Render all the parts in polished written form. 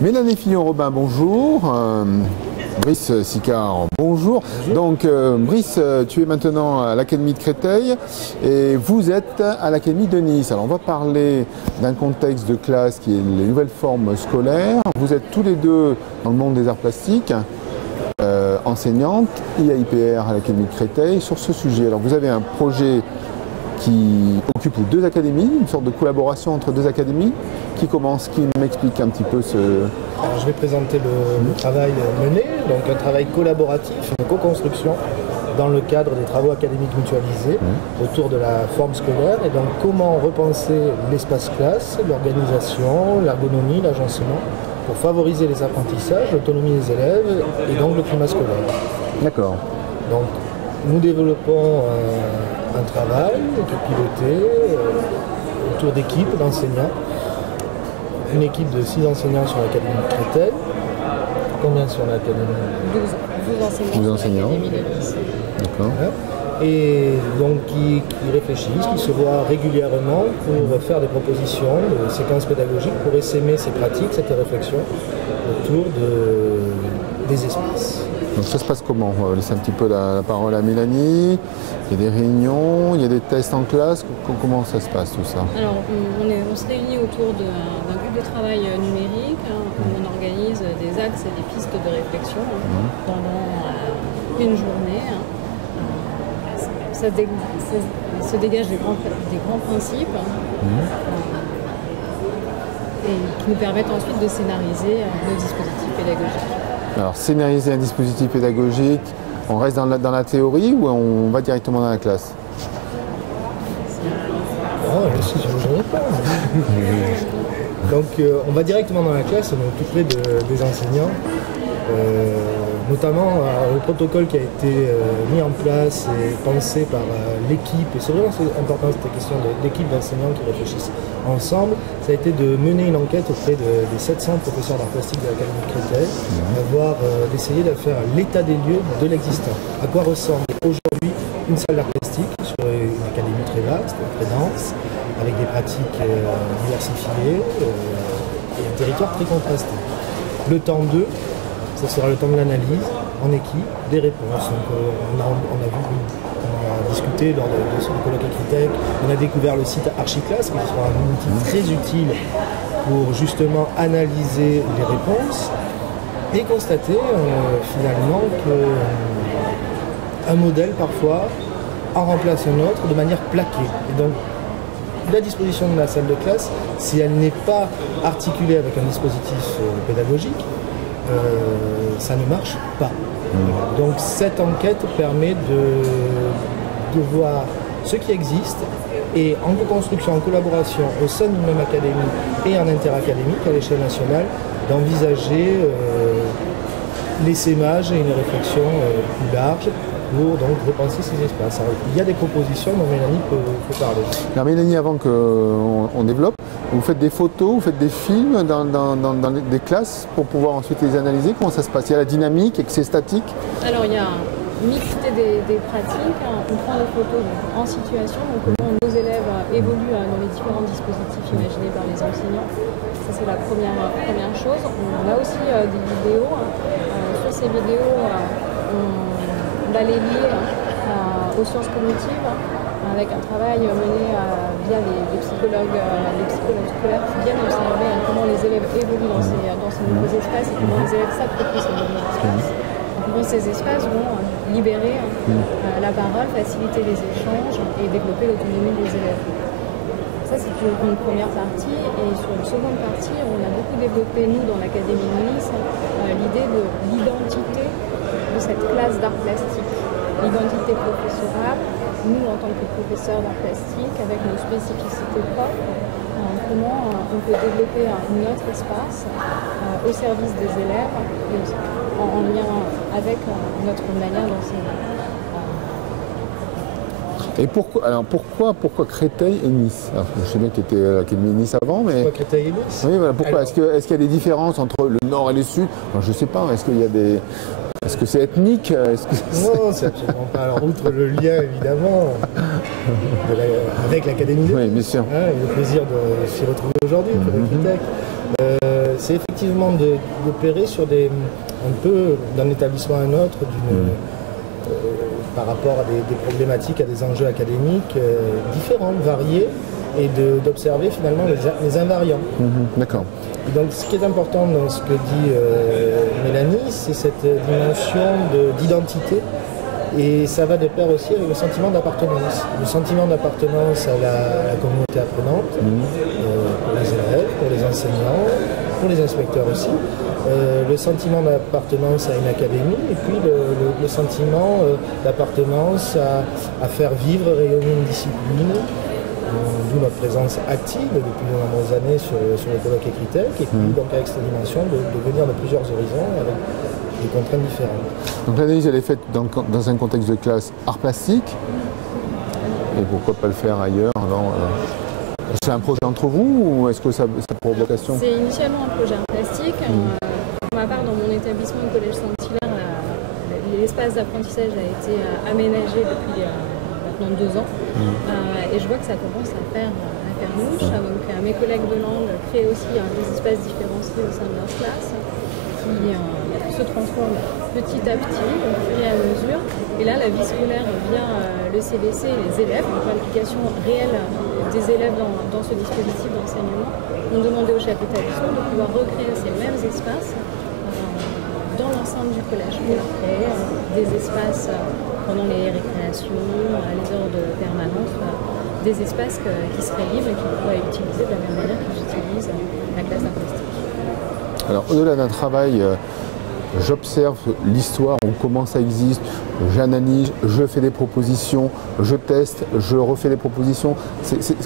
Mélanie Fillon-Robin, bonjour. Brice Sicard, bonjour. Donc, Brice, tu es maintenant à l'Académie de Créteil et vous êtes à l'Académie de Nice. Alors, on va parler d'un contexte de classe qui est les nouvelles formes scolaires. Vous êtes tous les deux dans le monde des arts plastiques, enseignantes, IAIPR à l'Académie de Créteil sur ce sujet. Alors, vous avez un projet qui occupe deux académies, une sorte de collaboration entre deux académies. Qui m'explique un petit peu ce... Alors, je vais présenter le travail mené, donc un travail collaboratif, une co-construction dans le cadre des travaux académiques mutualisés autour de la forme scolaire et donc comment repenser l'espace classe, l'organisation, l'ergonomie, l'agencement pour favoriser les apprentissages, l'autonomie des élèves et donc le climat scolaire. D'accord. Donc nous développons un travail qui est piloté autour d'équipes d'enseignants. Une équipe de 6 enseignants sur l'Académie de Créteil. Combien sur l'Académie? 12 enseignants. D'accord. Et donc qui réfléchissent, qui se voient régulièrement pour faire des propositions, des séquences pédagogiques pour essaimer ces pratiques, cette réflexion autour des espaces. Donc ça se passe comment? On va laisser un petit peu la parole à Mélanie. Il y a des réunions, il y a des tests en classe. Comment ça se passe tout ça? Alors on se réunit autour d'un groupe de travail numérique où on organise des axes et des pistes de réflexion pendant une journée. Ça se dégage des grands principes et qui nous permettent ensuite de scénariser nos dispositifs pédagogiques. Alors, scénariser un dispositif pédagogique, on reste dans la théorie ou on va directement dans la classe? Si je ne pas. Donc, on va directement dans la classe, on est tout près des enseignants. Notamment le protocole qui a été mis en place et pensé par l'équipe, et c'est vraiment important cette question de l'équipe d'enseignants qui réfléchissent ensemble, ça a été de mener une enquête auprès des 700 professeurs d'art plastique de l'Académie de Créteil, d'essayer de faire l'état des lieux de l'existant. À quoi ressemble aujourd'hui une salle d'art plastique sur une académie très vaste, très dense, avec des pratiques diversifiées et un territoire très contrasté. Le temps 2, ça sera le temps de l'analyse en équipe, des réponses. Donc, on a discuté lors de ce colloque architecte, on a découvert le site Archiclass, qui sera un outil très utile pour justement analyser les réponses et constater finalement qu'un modèle parfois en remplace un autre de manière plaquée. Et donc, la disposition de la salle de classe, si elle n'est pas articulée avec un dispositif pédagogique, ça ne marche pas. Donc cette enquête permet de voir ce qui existe et en co-construction, en collaboration au sein d'une même académie et en interacadémique à l'échelle nationale, d'envisager l'essaimage et une réflexion plus large pour donc repenser ces espaces. Alors, il y a des propositions dont Mélanie peut parler. Alors Mélanie, avant qu'on développe, vous faites des photos, vous faites des films dans des classes pour pouvoir ensuite les analyser. Comment ça se passe? Il y a la dynamique et que c'est statique? Alors il y a une mixité des pratiques. On prend des photos en situation, donc comment nos élèves évoluent dans les différents dispositifs imaginés par les enseignants. Ça c'est la première chose. On a aussi des vidéos. Sur ces vidéos, on va les lier aux sciences cognitives avec un travail mené via les psychologues scolaires qui viennent observer comment les élèves évoluent dans ces nouveaux espaces et comment les élèves s'approprient ces nouveaux espaces. Donc, ces espaces vont libérer la parole, faciliter les échanges et développer l'autonomie des élèves. Ça, c'est une première partie. Et sur une seconde partie, on a beaucoup développé, nous, dans l'Académie de Nice, l'idée de l'identité de cette classe d'art plastique. L'identité professorale, nous, en tant que professeurs d'art plastique, avec nos spécificités propres, comment on peut développer notre espace au service des élèves, en lien avec notre manière d'enseigner. Et pourquoi Créteil et Nice? Alors, je sais bien que tu étais à l'Académie de Nice avant, mais... Pourquoi Créteil et Nice? Oui, voilà, pourquoi? Est-ce qu'il y a des différences entre le nord et le sud? Alors, je ne sais pas, est-ce qu'il y a des... Est-ce que c'est ethnique? Non, c'est absolument pas. Alors, outre le lien, évidemment, avec l'Académie de Nice, oui, bien sûr. Et le plaisir de s'y retrouver aujourd'hui pour l'architecte. c'est effectivement d'opérer sur un peu d'un établissement à un autre, par rapport à des problématiques, à des enjeux académiques différents, variés, et d'observer finalement les invariants. D'accord. Et donc ce qui est important dans ce que dit Mélanie, c'est cette dimension d'identité. Et ça va de pair aussi avec le sentiment d'appartenance. Le sentiment d'appartenance à la communauté apprenante, pour les élèves, pour les enseignants, pour les inspecteurs aussi. Le sentiment d'appartenance à une académie et puis le sentiment d'appartenance à faire vivre, rayonner une discipline. D'où notre présence active depuis de nombreuses années sur le colloque Écritech, et puis donc avec cette dimension de venir de plusieurs horizons avec des contraintes différentes. Donc l'analyse elle est faite dans un contexte de classe art plastique, et pourquoi pas le faire ailleurs c'est un projet entre vous ou est-ce que ça a pour vocation? C'est initialement un projet art plastique. Pour ma part, dans mon établissement, le Collège Saint-Hilaire, l'espace d'apprentissage a été aménagé depuis maintenant 2 ans. Et je vois que ça commence à faire mouche. Donc mes collègues de langue créent aussi des espaces différenciés au sein de leur classe qui se transforment petit à petit, au fur et à mesure. Et là, la vie scolaire via le CBC et les élèves, donc l'implication réelle des élèves dans ce dispositif d'enseignement, ont demandé au chef d'établissement de pouvoir recréer ces mêmes espaces dans l'enceinte du collège. On a créé des espaces pendant les récréations, les heures de permanence, des espaces qui seraient libres et qui pourraient utiliser de la même manière qu'ils utilisent la classe d'art plastique. Alors au-delà d'un travail, j'observe l'histoire, comment ça existe, j'analyse, je fais des propositions, je teste, je refais des propositions.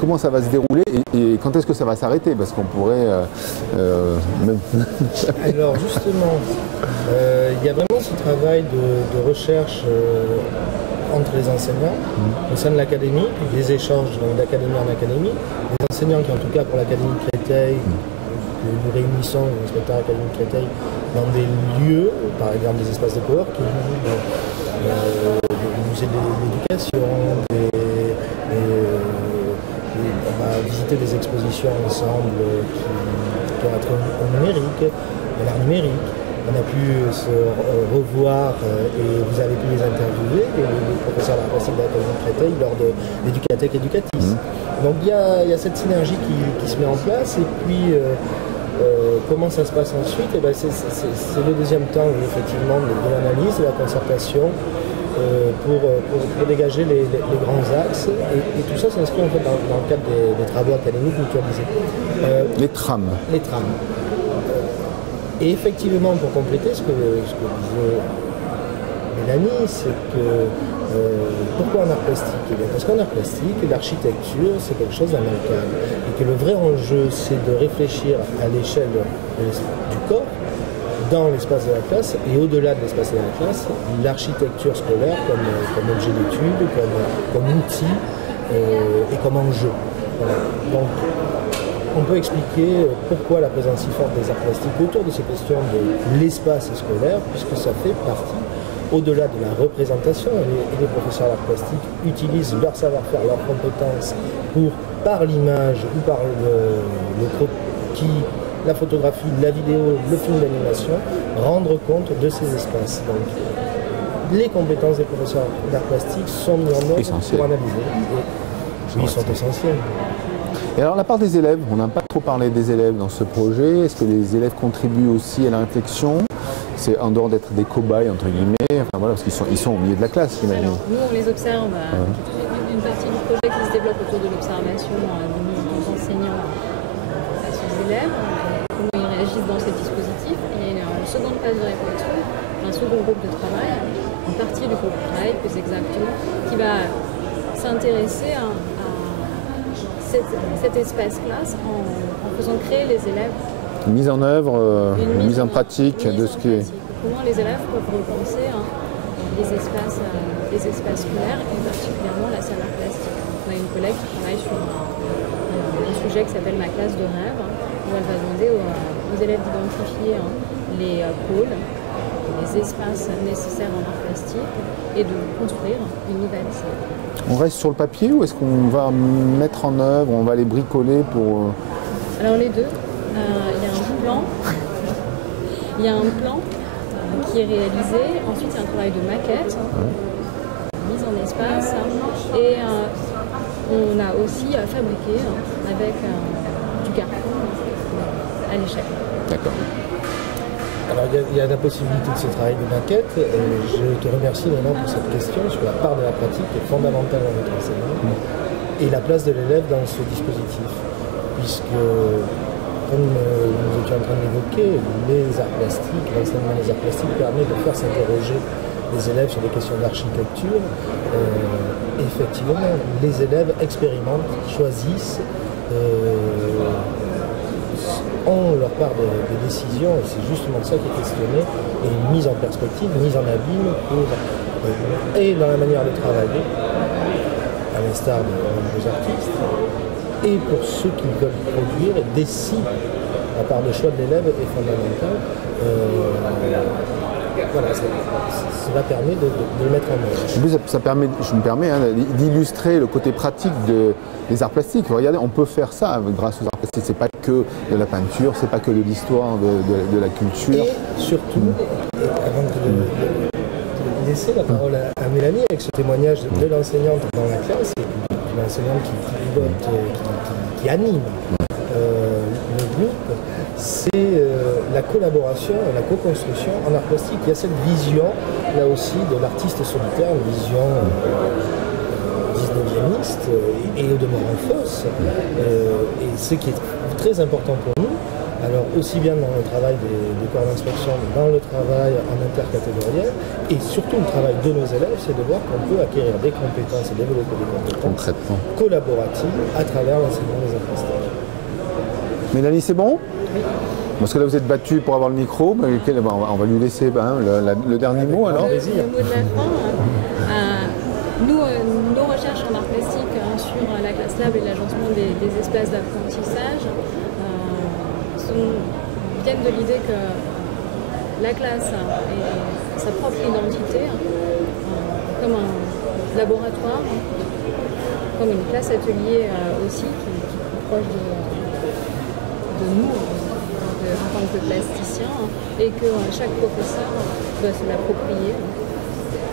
Comment ça va se dérouler et quand est-ce que ça va s'arrêter? Parce qu'on pourrait même... Alors justement, il y a vraiment ce travail de recherche entre les enseignants au sein de l'académie, des échanges d'académie en académie, les enseignants qui en tout cas pour l'Académie de Créteil, que nous réunissons, l'inspecteur académique Créteil, dans des lieux, par exemple des espaces de coworking, des musées de l'éducation, on va visiter des expositions ensemble qui ont trait au numérique, à l'art numérique. On a pu se revoir et vous avez pu les interviewer, les professeurs d'art plastique de l'Académie de Créteil, lors de l'Éducatech Educatis. Donc il y a cette synergie qui se met en place, et puis comment ça se passe ensuite? C'est le deuxième temps effectivement de l'analyse, de la concertation pour dégager les grands axes, et tout ça s'inscrit en fait dans le cadre des travaux académiques mutualisés. Les trames. Les trames. Et effectivement, pour compléter ce que disait Mélanie, c'est que pourquoi en art plastique? Parce qu'en art plastique, l'architecture, c'est quelque chose d'immanquable. Et que le vrai enjeu, c'est de réfléchir à l'échelle du corps, dans l'espace de la classe, et au-delà de l'espace de la classe, l'architecture scolaire comme objet d'étude, comme outil et comme enjeu. Voilà. Donc, on peut expliquer pourquoi la présence si forte des arts plastiques autour de ces questions de l'espace scolaire, puisque ça fait partie, au-delà de la représentation, et les professeurs d'art plastique utilisent leur savoir-faire, leurs compétences pour, par l'image ou par le croquis, la photographie, la vidéo, le film d'animation, rendre compte de ces espaces. Donc, les compétences des professeurs d'art plastique sont mises en œuvre pour analyser. Et ils sont essentiels. Et alors la part des élèves, on n'a pas trop parlé des élèves dans ce projet. Est-ce que les élèves contribuent aussi à la réflexion? C'est en dehors d'être des cobayes entre guillemets, enfin voilà, parce qu'ils sont au milieu de la classe, j'imagine. Alors, nous on les observe, une partie du projet qui se développe autour de l'observation de nos enseignants face aux élèves, comment ils réagissent dans ces dispositifs. Il y a une seconde phase de réflexion, un second groupe de travail, une partie du groupe de travail plus exactement, qui va s'intéresser à cet espace classe en faisant créer les élèves. Une mise en œuvre, une mise en pratique de ce qui est. Comment les élèves peuvent repenser les espaces scolaires, et particulièrement la salle art plastique. On a une collègue qui travaille sur un sujet qui s'appelle Ma classe de rêve, où elle va demander aux élèves d'identifier les pôles, les espaces nécessaires en art plastique, et de construire une nouvelle salle. On reste sur le papier ou est-ce qu'on va mettre en œuvre, on va les bricoler pour... Alors les deux. il y a un plan. Il y a un plan qui est réalisé. Ensuite, il y a un travail de maquette, mise en espace. Et on a aussi fabriqué avec du carton à l'échelle. D'accord. Alors il y a la possibilité de ce travail de maquette. Je te remercie vraiment pour cette question sur la part de la pratique qui est fondamentale dans notre enseignement et la place de l'élève dans ce dispositif. Puisque, comme nous étions en train d'évoquer, les arts plastiques, l'enseignement des arts plastiques permet de faire s'interroger les élèves sur des questions d'architecture. Effectivement, les élèves expérimentent, choisissent, ont leur part de décision, et c'est justement ça qui est questionné, et une mise en perspective, une mise en abîme pour, et dans la manière de travailler, à l'instar de nombreux artistes, et pour ceux qui veulent produire, et si la part de choix de l'élève est fondamentale, voilà, cela permet de le mettre en œuvre. En plus, je me permets d'illustrer le côté pratique des arts plastiques. Regardez, on peut faire ça grâce aux arts plastiques. C'est pas que de la peinture, c'est pas que de l'histoire, de la culture. Et surtout, avant de laisser la parole à Mélanie avec ce témoignage de l'enseignante dans la classe, et l'enseignante qui anime le groupe, c'est la collaboration, la co-construction en art plastique. Il y a cette vision, là aussi, de l'artiste solitaire, une vision 19e et au demeurant fausse. Et ce qui est très important pour nous, alors aussi bien dans le travail des corps d'inspection, dans le travail en intercatégoriel, et surtout le travail de nos élèves, c'est de voir qu'on peut acquérir des compétences et développer des compétences collaboratives à travers l'enseignement des arts plastiques. Mélanie, c'est bon? Oui. Parce que là, vous êtes battue pour avoir le micro. On va lui laisser le dernier mot alors. Le mot de la fin. Nos recherches en art plastique sur la classe lab et l'agencement des espaces d'apprentissage viennent de l'idée que la classe est sa propre identité, comme un laboratoire, comme une classe atelier aussi, qui est proche de nous en tant que plasticien, et que chaque professeur doit se l'approprier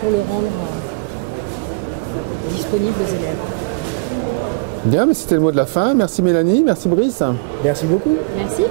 pour le rendre disponible aux élèves. Bien, mais c'était le mot de la fin. Merci Mélanie, merci Brice. Merci beaucoup. Merci.